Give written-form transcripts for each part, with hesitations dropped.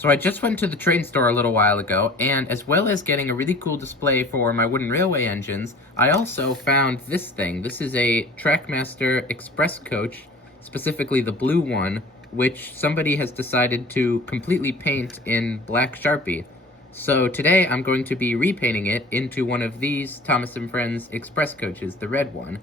So I just went to the train store a little while ago, and as well as getting a really cool display for my wooden railway engines, I also found this thing. This is a Trackmaster Express coach, specifically the blue one, which somebody has decided to completely paint in black Sharpie. So today I'm going to be repainting it into one of these Thomas & Friends Express coaches, the red one.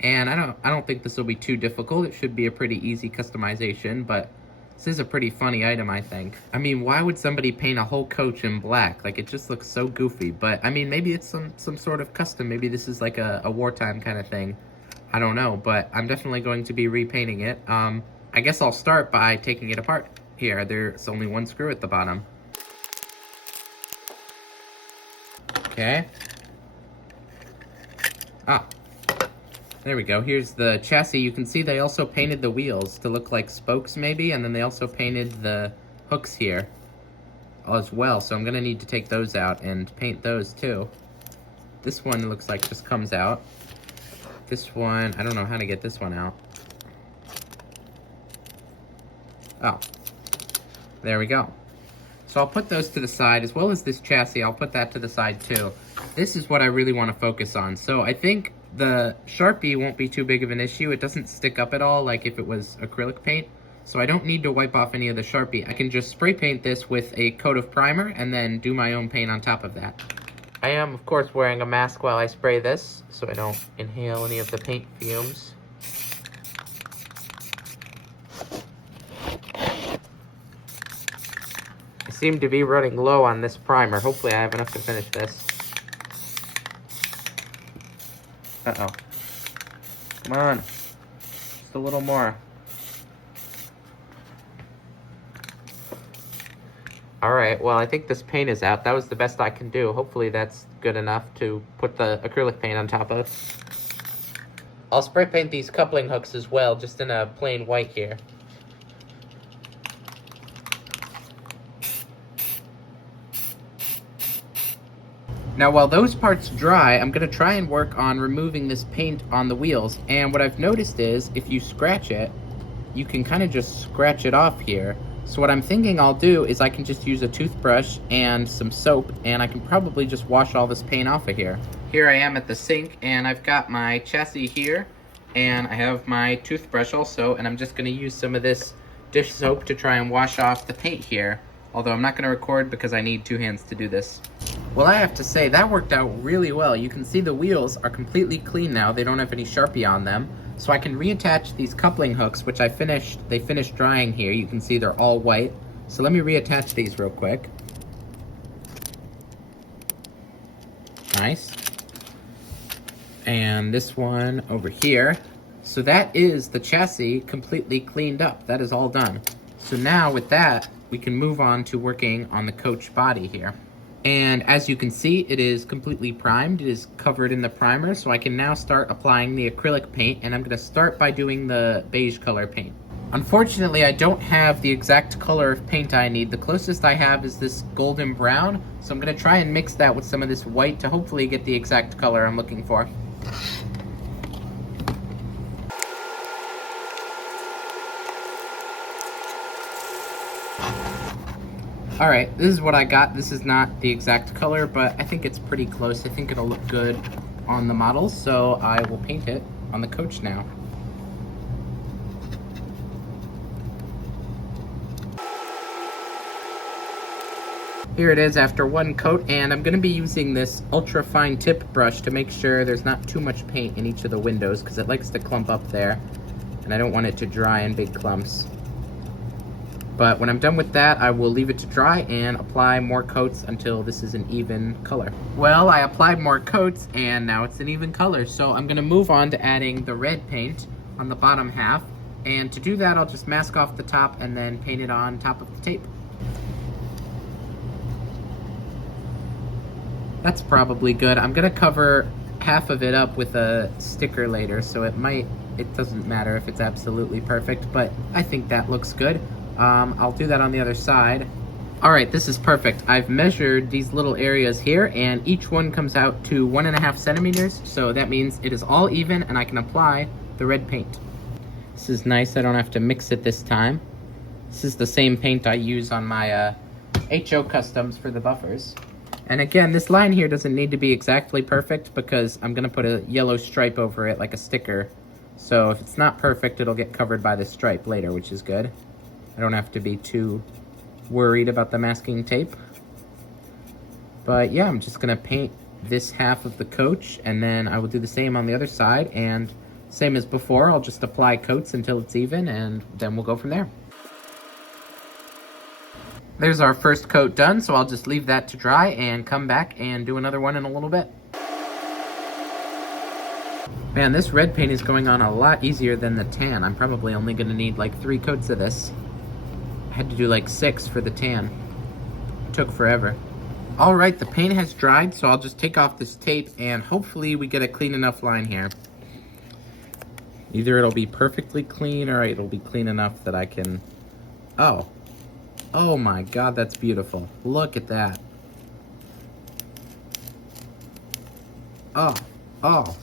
And I don't think this will be too difficult. It should be a pretty easy customization, but this is a pretty funny item, I think. I mean, why would somebody paint a whole coach in black? Like, it just looks so goofy. But, I mean, maybe it's some sort of custom. Maybe this is like a wartime kind of thing. I don't know, but I'm definitely going to be repainting it. I guess I'll start by taking it apart. Here, there's only one screw at the bottom. Okay. There we go. Here's the chassis. You can see they also painted the wheels to look like spokes maybe, and then they also painted the hooks here as well. So I'm going to need to take those out and paint those too. This one looks like just comes out. This one, I don't know how to get this one out. Oh, there we go. So I'll put those to the side, as well as this chassis. I'll put that to the side too. This is what I really want to focus on. So I think the Sharpie won't be too big of an issue. It doesn't stick up at all like if it was acrylic paint. So I don't need to wipe off any of the Sharpie. I can just spray paint this with a coat of primer and then do my own paint on top of that. I am, of course, wearing a mask while I spray this, so I don't inhale any of the paint fumes. I seem to be running low on this primer. Hopefully I have enough to finish this. Uh-oh. Come on. Just a little more. Alright, well, I think this paint is out. That was the best I can do. Hopefully that's good enough to put the acrylic paint on top of. I'll spray paint these coupling hooks as well, just in a plain white here. Now, while those parts dry, I'm going to try and work on removing this paint on the wheels. And what I've noticed is, if you scratch it, you can kind of just scratch it off here. So what I'm thinking I'll do is I can just use a toothbrush and some soap, and I can probably just wash all this paint off of here. Here I am at the sink, and I've got my chassis here, and I have my toothbrush also, and I'm just going to use some of this dish soap to try and wash off the paint here. Although I'm not going to record because I need two hands to do this. Well, I have to say, that worked out really well. You can see the wheels are completely clean now. They don't have any Sharpie on them. So I can reattach these coupling hooks, which they finished drying here. You can see they're all white. So let me reattach these real quick. Nice. And this one over here. So that is the chassis completely cleaned up. That is all done. So now with that, we can move on to working on the coach body here. And as you can see, it is completely primed. It is covered in the primer, so I can now start applying the acrylic paint, and I'm going to start by doing the beige color paint. Unfortunately, I don't have the exact color of paint I need. The closest I have is this golden brown, so I'm going to try and mix that with some of this white to hopefully get the exact color I'm looking for. Alright, this is what I got. This is not the exact color, but I think it's pretty close. I think it'll look good on the models, so I will paint it on the coach now. Here it is after one coat, and I'm going to be using this ultra fine tip brush to make sure there's not too much paint in each of the windows, because it likes to clump up there, and I don't want it to dry in big clumps. But when I'm done with that, I will leave it to dry and apply more coats until this is an even color. Well, I applied more coats and now it's an even color. So I'm gonna move on to adding the red paint on the bottom half. And to do that, I'll just mask off the top and then paint it on top of the tape. That's probably good. I'm gonna cover half of it up with a sticker later, so it doesn't matter if it's absolutely perfect, but I think that looks good. I'll do that on the other side. Alright, this is perfect. I've measured these little areas here, and each one comes out to 1.5 centimeters, so that means it is all even, and I can apply the red paint. This is nice, I don't have to mix it this time. This is the same paint I use on my HO Customs for the buffers. And again, this line here doesn't need to be exactly perfect because I'm gonna put a yellow stripe over it like a sticker. So if it's not perfect, it'll get covered by the stripe later, which is good. I don't have to be too worried about the masking tape. But yeah, I'm just gonna paint this half of the coach, and then I will do the same on the other side, and same as before, I'll just apply coats until it's even, and then we'll go from there. There's our first coat done, so I'll just leave that to dry and come back and do another one in a little bit. Man, this red paint is going on a lot easier than the tan. I'm probably only gonna need like 3 coats of this. I had to do like 6 for the tan. It took forever. All right, the paint has dried, so I'll just take off this tape and hopefully we get a clean enough line here. Either it'll be perfectly clean or it'll be clean enough that I can... Oh my God, that's beautiful. Look at that. Oh.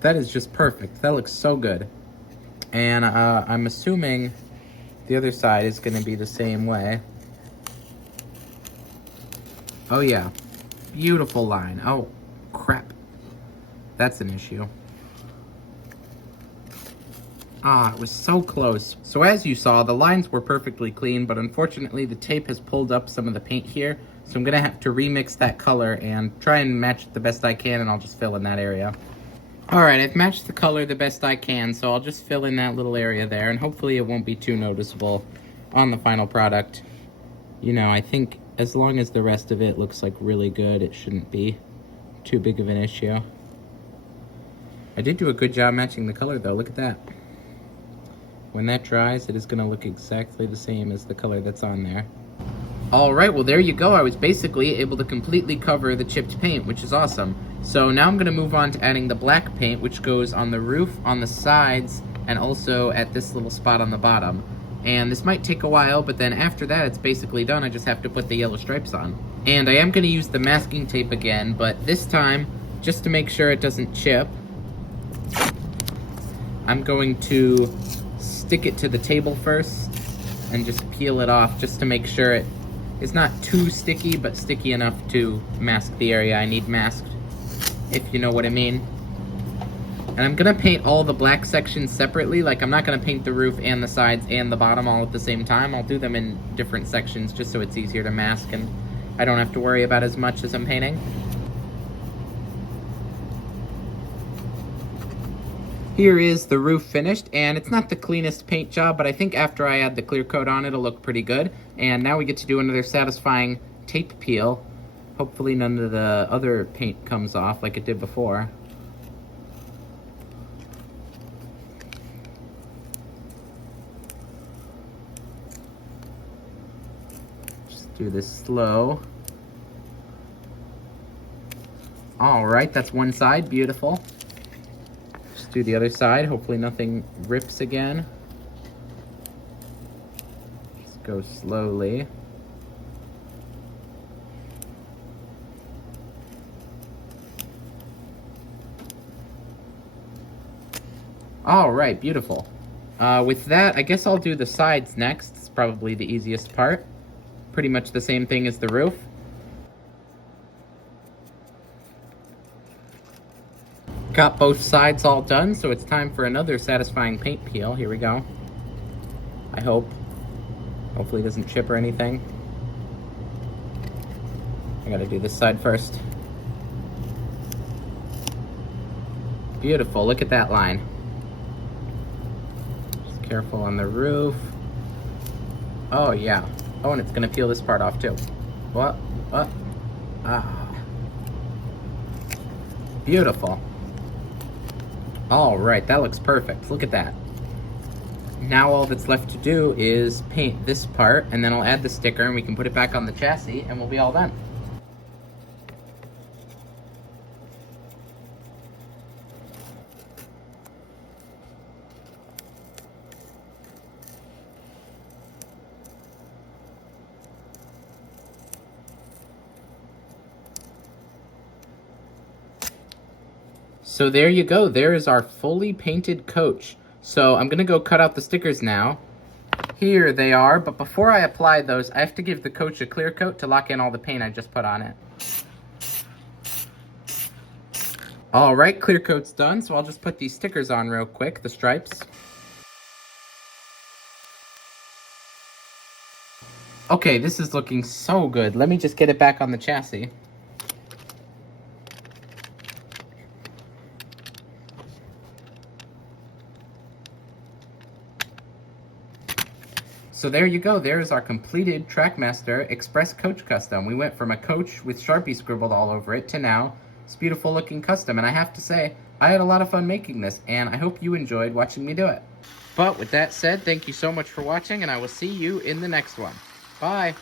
That is just perfect. That looks so good. And I'm assuming the other side is gonna be the same way. Oh yeah, beautiful line. Oh, crap. That's an issue. It was so close. So as you saw, the lines were perfectly clean, but unfortunately the tape has pulled up some of the paint here, so I'm gonna have to remix that color and try and match it the best I can, and I'll just fill in that area. Alright, I've matched the color the best I can, so I'll just fill in that little area there, and hopefully it won't be too noticeable on the final product. You know, I think as long as the rest of it looks like really good, it shouldn't be too big of an issue. I did do a good job matching the color though, look at that. When that dries, it is gonna look exactly the same as the color that's on there. All right, well there you go. I was basically able to completely cover the chipped paint, which is awesome. So now I'm gonna move on to adding the black paint, which goes on the roof, on the sides, and also at this little spot on the bottom. And this might take a while, but then after that, it's basically done. I just have to put the yellow stripes on. And I am gonna use the masking tape again, but this time, just to make sure it doesn't chip, I'm going to stick it to the table first and just peel it off just to make sure it is not too sticky, but sticky enough to mask the area I need masked, if you know what I mean. And I'm gonna paint all the black sections separately. Like, I'm not gonna paint the roof and the sides and the bottom all at the same time. I'll do them in different sections just so it's easier to mask and I don't have to worry about as much as I'm painting. Here is the roof finished, and it's not the cleanest paint job, but I think after I add the clear coat on, it'll look pretty good. And now we get to do another satisfying tape peel. Hopefully none of the other paint comes off like it did before. Just do this slow. All right, that's one side, beautiful. Do the other side. Hopefully nothing rips again. Just go slowly. All right, beautiful. With that, I guess I'll do the sides next. It's probably the easiest part. Pretty much the same thing as the roof. Got both sides all done, so it's time for another satisfying paint peel. Here we go. I hope. Hopefully it doesn't chip or anything. I gotta do this side first. Beautiful, look at that line. Just careful on the roof. Oh yeah. Oh, and it's gonna peel this part off too. What? Beautiful. All right, that looks perfect. Look at that. Now all that's left to do is paint this part, and then I'll add the sticker and we can put it back on the chassis and we'll be all done. So there you go. There is our fully painted coach. So I'm gonna go cut out the stickers now. Here they are, but before I apply those, I have to give the coach a clear coat to lock in all the paint I just put on it. Alright, clear coat's done, so I'll just put these stickers on real quick, the stripes. Okay, this is looking so good. Let me just get it back on the chassis. So there you go, there's our completed Trackmaster Express Coach Custom. We went from a coach with Sharpie scribbled all over it to now this beautiful looking custom, and I have to say, I had a lot of fun making this, and I hope you enjoyed watching me do it. But with that said, thank you so much for watching, and I will see you in the next one. Bye!